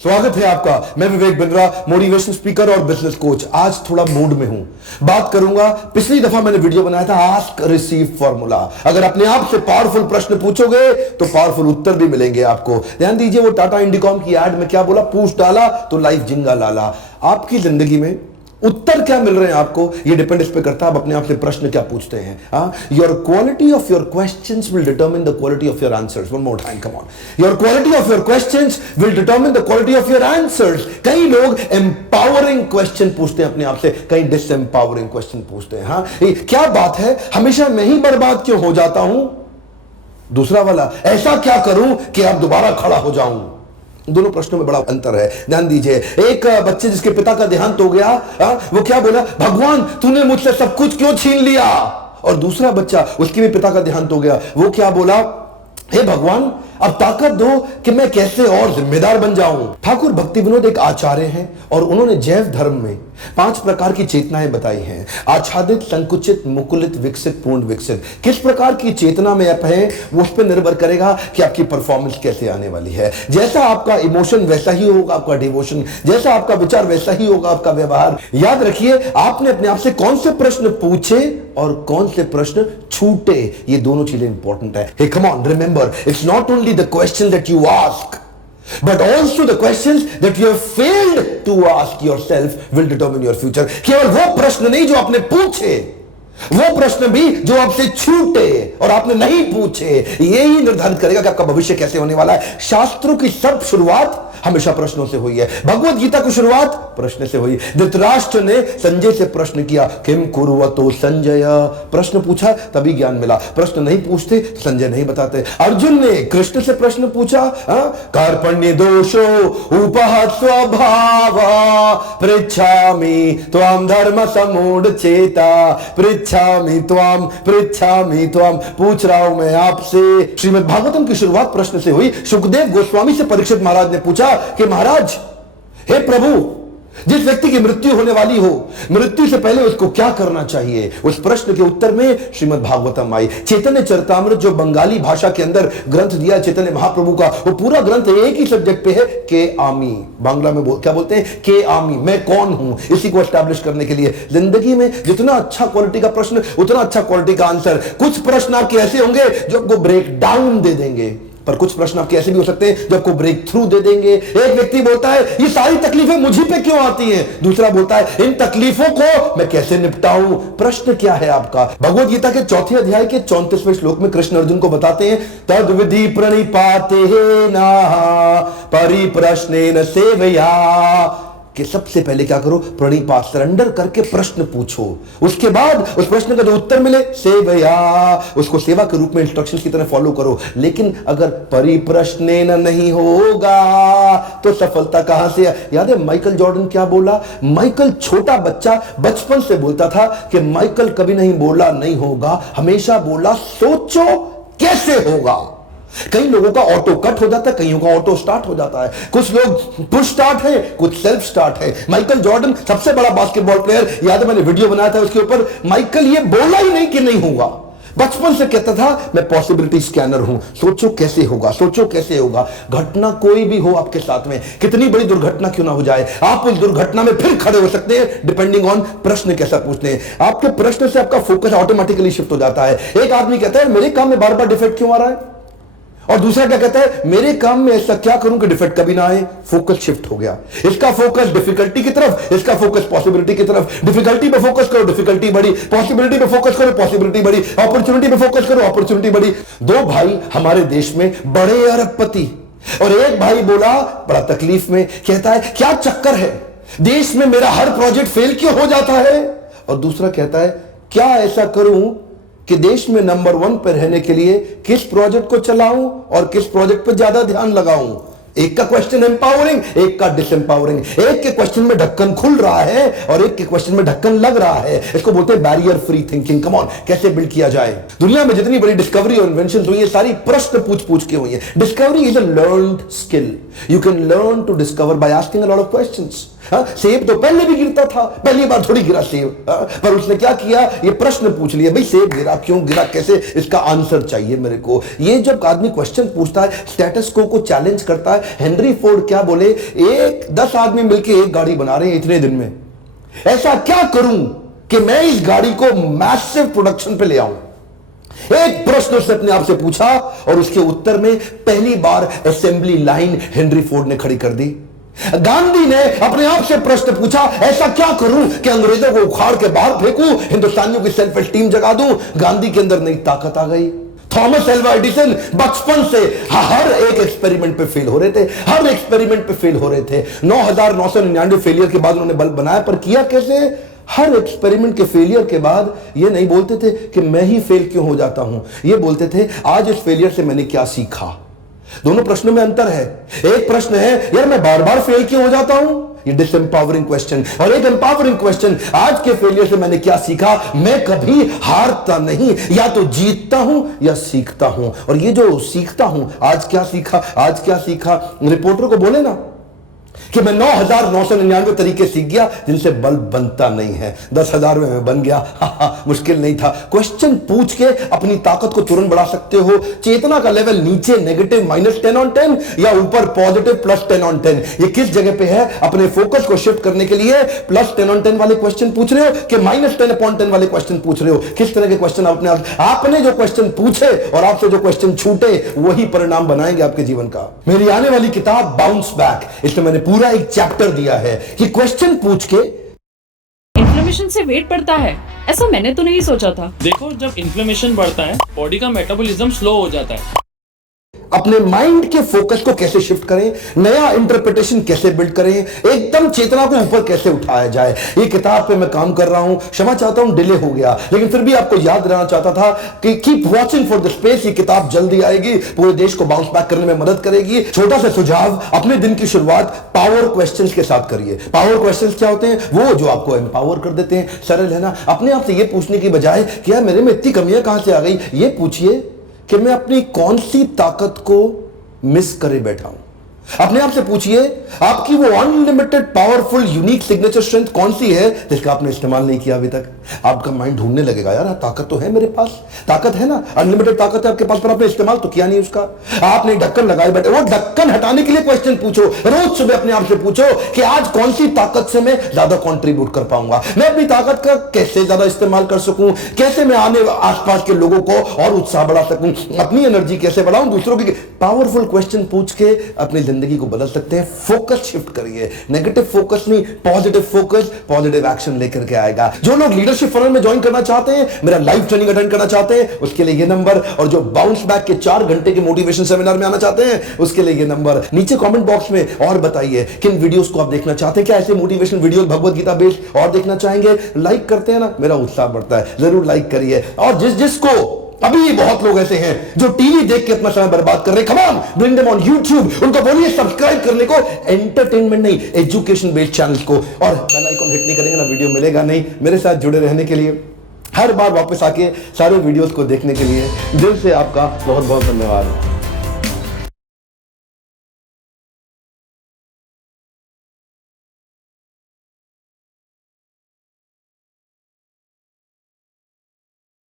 स्वागत है आपका। मैं विवेक बिंद्रा, मोटिवेशन स्पीकर और बिजनेस कोच। आज थोड़ा मूड में हूं, बात करूंगा। पिछली दफा मैंने वीडियो बनाया था आस्क रिसीव फॉर्मूला। अगर अपने आप से पावरफुल प्रश्न पूछोगे तो पावरफुल उत्तर भी मिलेंगे आपको। ध्यान दीजिए, वो टाटा इंडिकॉम की एड में क्या बोला, पूछ डाला तो लाइफ जिंगा लाला। आपकी जिंदगी में उत्तर क्या मिल रहे हैं आपको, ये डिपेंड इस पे करता है आप अपने आप से प्रश्न क्या पूछते हैं। Your quality of your questions will determine the quality of your answers. One more time, come on. Your quality of your questions will determine the quality of your answers. कई लोग एम्पावरिंग क्वेश्चन पूछते हैं अपने आप से, कई disempowering question पूछते हैं। क्या बात है, हमेशा मैं ही बर्बाद क्यों हो जाता हूं? दूसरा वाला, ऐसा क्या करूं कि अब दोबारा खड़ा हो जाऊं? दोनों प्रश्नों में बड़ा अंतर है। ध्यान दीजिए, एक बच्चे जिसके पिता का देहांत हो गया, वो क्या बोला, भगवान तूने मुझसे सब कुछ क्यों छीन लिया? और दूसरा बच्चा, उसके भी पिता का देहांत हो गया, वो क्या बोला, हे भगवान अब ताकत दो कि मैं कैसे और जिम्मेदार बन जाऊं। ठाकुर भक्ति विनोद एक आचार्य हैं और उन्होंने जैव धर्म में 5 प्रकार की चेतनाएं बताई हैं। आच्छादित, संकुचित, मुकुलित, विकसित, पूर्ण विकसित। किस प्रकार की चेतना में आप हैं वो उस पर निर्भर करेगा कि आपकी परफॉर्मेंस कैसे आने वाली है। जैसा आपका इमोशन वैसा ही होगा आपका डिवोशन, जैसा आपका विचार वैसा ही होगा आपका व्यवहार। याद रखिए, आपने अपने आप से कौन से प्रश्न पूछे और कौन से प्रश्न छूटे, ये दोनों चीजें इंपॉर्टेंट है। Hey come on, remember, it's not only the question that you ask, but also the questions that you have failed to ask yourself will determine your future. केवल वो प्रश्न नहीं जो आपने पूछे, वो प्रश्न भी जो आपसे छूटे और आपने नहीं पूछे, यही निर्धारित करेगा कि आपका भविष्य कैसे होने वाला है। शास्त्रों की सब शुरुआत हमेशा प्रश्नों से हुई है। भगवत गीता की शुरुआत प्रश्न से हुई। धृतराष्ट्र ने संजय से प्रश्न किया, किम कुर्वतो संजय। प्रश्न पूछा तभी ज्ञान मिला, प्रश्न नहीं पूछते तो संजय नहीं बताते। अर्जुन ने कृष्ण से प्रश्न पूछा, कार्पण्य दोषो उपहत स्वभाव पृच्छामि त्वाम धर्म समूढ़ चेता पृच्छामि त्वाम। पूछ रहा हूं मैं आपसे। श्रीमद् भागवतम की शुरुआत प्रश्न से हुई। सुखदेव गोस्वामी से परीक्षित महाराज ने पूछा कि महाराज, हे प्रभु, जिस व्यक्ति की मृत्यु होने वाली हो, मृत्यु से पहले उसको क्या करना चाहिए? उस प्रश्न के उत्तर में श्रीमद् भागवतम आई। चैतन्य चरितामृत जो बंगाली भाषा के अंदर ग्रंथ दिया चैतन्य महाप्रभु का, वो पूरा ग्रंथ एक ही सब्जेक्ट पे है, के आमी। बांग्ला में क्या बोलते हैं, के आमी, मैं कौन हूं, इसी को एस्टैब्लिश करने के लिए। जिंदगी में जितना अच्छा क्वालिटी का प्रश्न उतना अच्छा क्वालिटी का आंसर। कुछ प्रश्न आपके ऐसे होंगे जो आपको ब्रेक डाउन दे देंगे, पर कुछ प्रश्न आपके ऐसे भी हो सकते हैं जो आपको ब्रेक थ्रू दे देंगे। एक व्यक्ति बोलता है ये सारी तकलीफें मुझी पे क्यों आती हैं? दूसरा बोलता है इन तकलीफों को मैं कैसे निपटाऊं? प्रश्न क्या है आपका? भगवत गीता के 4 अध्याय के 34वें श्लोक में कृष्ण अर्जुन को बताते हैं, तद विधि प्रणिपाते ना परिप्रश्नेन सेवया, कि सबसे पहले क्या करो, प्रणिपात, सरेंडर करके प्रश्न पूछो। उसके बाद उस प्रश्न का जो उत्तर मिले, सेवया, उसको सेवा के रूप में इंस्ट्रक्शंस की तरह फॉलो करो। लेकिन अगर परिप्रश्नेन नहीं होगा तो सफलता कहां से? याद है माइकल जॉर्डन क्या बोला? माइकल छोटा बच्चा बचपन से बोलता था कि माइकल कभी नहीं बोला नहीं होगा, हमेशा बोला सोचो कैसे होगा। कई लोगों का ऑटो कट हो जाता है, कईयों का ऑटो स्टार्ट हो जाता है। कुछ लोग पुश स्टार्ट है, कुछ सेल्फ स्टार्ट है। माइकल जॉर्डन सबसे बड़ा बास्केटबॉल प्लेयर, याद है मैंने वीडियो बनाया था उसके ऊपर। माइकल ये बोला ही नहीं कि नहीं होगा, बचपन से कहता था मैं पॉसिबिलिटी स्कैनर हूं, सोचो कैसे होगा, सोचो कैसे होगा। घटना कोई भी हो आपके साथ में, कितनी बड़ी दुर्घटना क्यों ना हो जाए, आप उस दुर्घटना में फिर खड़े हो सकते हैं, डिपेंडिंग ऑन प्रश्न कैसा पूछते हैं। आपके प्रश्न से आपका फोकस ऑटोमेटिकली शिफ्ट हो जाता है। एक आदमी कहता है मेरे काम में बार बार डिफेक्ट क्यों आ रहा है, और दूसरा क्या कहता है, मेरे काम में ऐसा क्या करूं कि डिफेक्ट कभी ना आए। फोकस शिफ्ट हो गया। इसका फोकस डिफिकल्टी की तरफ, इसका फोकस पॉसिबिलिटी की तरफ। डिफिकल्टी पे फोकस करो, डिफिकल्टी बढ़ी। पॉसिबिलिटी पे फोकस करो, पॉसिबिलिटी बढ़ी। अपॉर्चुनिटी पे फोकस करो, अपॉर्चुनिटी बढ़ी। 2 भाई हमारे देश में बड़े अरबपति, और एक भाई बोला बड़ा तकलीफ में, कहता है क्या चक्कर है, देश में मेरा हर प्रोजेक्ट फेल क्यों हो जाता है? और दूसरा कहता है क्या ऐसा करूं कि देश में नंबर 1 पर रहने के लिए किस प्रोजेक्ट को चलाऊं और किस प्रोजेक्ट पर ज्यादा ध्यान लगाऊं। एक का क्वेश्चन एम्पावरिंग, एक का डिसएम्पावरिंग। एक के क्वेश्चन में ढक्कन खुल रहा है और एक के क्वेश्चन में ढक्कन लग रहा है। इसको बोलते हैं barrier free thinking. Come on, कैसे बिल्ड किया जाए? दुनिया में जितनी बड़ी डिस्कवरी और इन्वेंशन हुई है, सारी प्रश्न पूछ पूछ के हुई है। Discovery is a learned skill. You can learn to discover by asking a lot of questions. सेब तो पहले भी गिरता था, पहली बार थोड़ी गिरा सेब। पर उसने क्या किया, ये प्रश्न पूछ लिया, भाई सेब गिरा, क्यों गिरा, कैसे, इसका आंसर चाहिए मेरे को। ये जब आदमी क्वेश्चन पूछता है, स्टेटस को चैलेंज करता है। हेनरी फोर्ड क्या बोले, 10 आदमी मिलकर एक गाड़ी बना रहे हैं इतने दिन में, ऐसा क्या करूं कि मैं इस गाड़ी को मैसिव प्रोडक्शन पे ले आऊं। एक प्रश्न उसने अपने आप से पूछा और उसके उत्तर में पहली बार असेंबली लाइन हेनरी फोर्ड ने खड़ी कर दी। गांधी ने अपने आप से प्रश्न पूछा, ऐसा क्या करूं कि अंग्रेजों को उखाड़ के बाहर फेंकूं, हिंदुस्तानियों की सेल्फ एस्टीम जगा दूं। गांधी के अंदर नई ताकत आ गई। थॉमस एल्वा एडिसन बचपन से हर एक एक्सपेरिमेंट पे फेल हो रहे थे, हर एक्सपेरिमेंट पे फेल हो रहे थे। 9999 फेलियर के बाद उन्होंने बल्ब बनाया, पर किया कैसे? हर एक्सपेरिमेंट के फेलियर के बाद ये नहीं बोलते थे कि मैं ही फेल क्यों हो जाता हूं, ये बोलते थे आज इस फेलियर से मैंने क्या सीखा। दोनों प्रश्नों में अंतर है। एक प्रश्न है, यार मैं बार बार फेल क्यों हो जाता हूं, ये डिसएम्पावरिंग क्वेश्चन, और एक एम्पावरिंग क्वेश्चन, आज के फेलियर से मैंने क्या सीखा, मैं कभी हारता नहीं, या तो जीतता हूं या सीखता हूं। और ये जो सीखता हूं, आज क्या सीखा, आज क्या सीखा, रिपोर्टर को बोले ना कि मैं 9999 तरीके सीख गया जिनसे बल्ब बनता नहीं है, 10,000 में मैं बन गया। मुश्किल नहीं था। क्वेश्चन पूछ के अपनी ताकत को तुरंत बढ़ा सकते हो। चेतना का लेवल नीचे नेगेटिव -10 on 10 या ऊपर पॉजिटिव +10 on 10, ये किस जगह पे है? अपने फोकस को शिफ्ट करने के लिए +10 on 10 वाले क्वेश्चन पूछ रहे हो कि -10 upon 10 वाले क्वेश्चन पूछ रहे हो? किस तरह के क्वेश्चन अपने आपने जो क्वेश्चन पूछे और आपसे जो क्वेश्चन छूटे वही परिणाम बनाएंगे आपके जीवन का। मेरी आने वाली किताब बाउंस बैक, इसमें मैंने पूरा एक चैप्टर दिया है कि क्वेश्चन पूछ के इन्फ्लेमेशन से वेट बढ़ता है, ऐसा मैंने तो नहीं सोचा था। देखो, जब इन्फ्लेमेशन बढ़ता है बॉडी का मेटाबॉलिज्म स्लो हो जाता है। अपने माइंड के फोकस को कैसे शिफ्ट करें, नया इंटरप्रिटेशन कैसे बिल्ड करें, एकदम चेतना को ऊपर कैसे उठाया जाए, ये किताब पे मैं काम कर रहा हूं। क्षमा चाहता हूं डिले हो गया, लेकिन फिर भी आपको याद रहना चाहता था कि keep watching for the space. ये किताब जल्दी आएगी, पूरे देश को बाउंस बैक करने में मदद करेगी। छोटा सा सुझाव, अपने दिन की शुरुआत पावर क्वेश्चंस के साथ करिए। पावर क्वेश्चंस क्या होते हैं? वो जो आपको एम्पावर कर देते हैं। सरल है ना? अपने आप से ये पूछने की बजाय कि यार मेरे में इतनी कमियां कहां से आ गई, ये पूछिए कि मैं अपनी कौन सी ताकत को मिस करे बैठा हूं। अपने आप से पूछिए, आपकी वो unlimited powerful unique signature strength कौन सी है जिसका आपने इस्तेमाल नहीं किया अभी तक। आपका माइंड ढूंढने लगेगा, यार ताकत तो है मेरे पास, ताकत है ना, अनलिमिटेड ताकत है आपके पास, पर आपने इस्तेमाल तो किया नहीं उसका। आपने ढक्कन लगाए बैठे, वो ढक्कन हटाने के लिए क्वेश्चन पूछो। रोज सुबह अपने आप से पूछो कि आज कौन सी ताकत से मैं ज्यादा कंट्रीब्यूट कर पाऊंगा, मैं अपनी ताकत का कैसे ज्यादा इस्तेमाल कर सकूं, कैसे मैं आने आसपास के लोगों को और उत्साह बढ़ा सकूं, अपनी एनर्जी कैसे बढ़ाऊं, दूसरों की। पावरफुल क्वेश्चन पूछ के अपनी जिंदगी को बदल सकते हैं। फोकस शिफ्ट करिए, नेगेटिव फोकस नहीं, पॉजिटिव फोकस, पॉजिटिव एक्शन लेकर के आएगा। जो लोग लीडरशिप फनल में ज्वाइन करना चाहते हैं, मेरा लाइव ट्रेनिंग अटेंड करना चाहते हैं, उसके लिए ये नंबर, और जो बाउंस बैक के 4 घंटे के मोटिवेशन सेमिनार में आना चाहते हैं, उसके लिए ये नंबर। नीचे कमेंट बॉक्स में और बताइए किन वीडियोस को आप देखना चाहते हैं, क्या ऐसे motivational video Bhagavad Gita based और देखना चाहेंगे? लाइक करते हैं ना, मेरा उत्साह बढ़ता है, जरूर लाइक करिए। और जिसको अभी बहुत लोग ऐसे हैं जो टीवी देख के अपना समय बर्बाद कर रहे हैं, come on bring them on YouTube, उनको बोलिए सब्सक्राइब करने को, एंटरटेनमेंट नहीं एजुकेशन बेस्ड चैनल को, और बेल आइकन हिट नहीं करेंगे ना वीडियो मिलेगा नहीं। मेरे साथ जुड़े रहने के लिए, हर बार वापस आके सारे वीडियोस को देखने के लिए दिल से आपका बहुत बहुत धन्यवाद।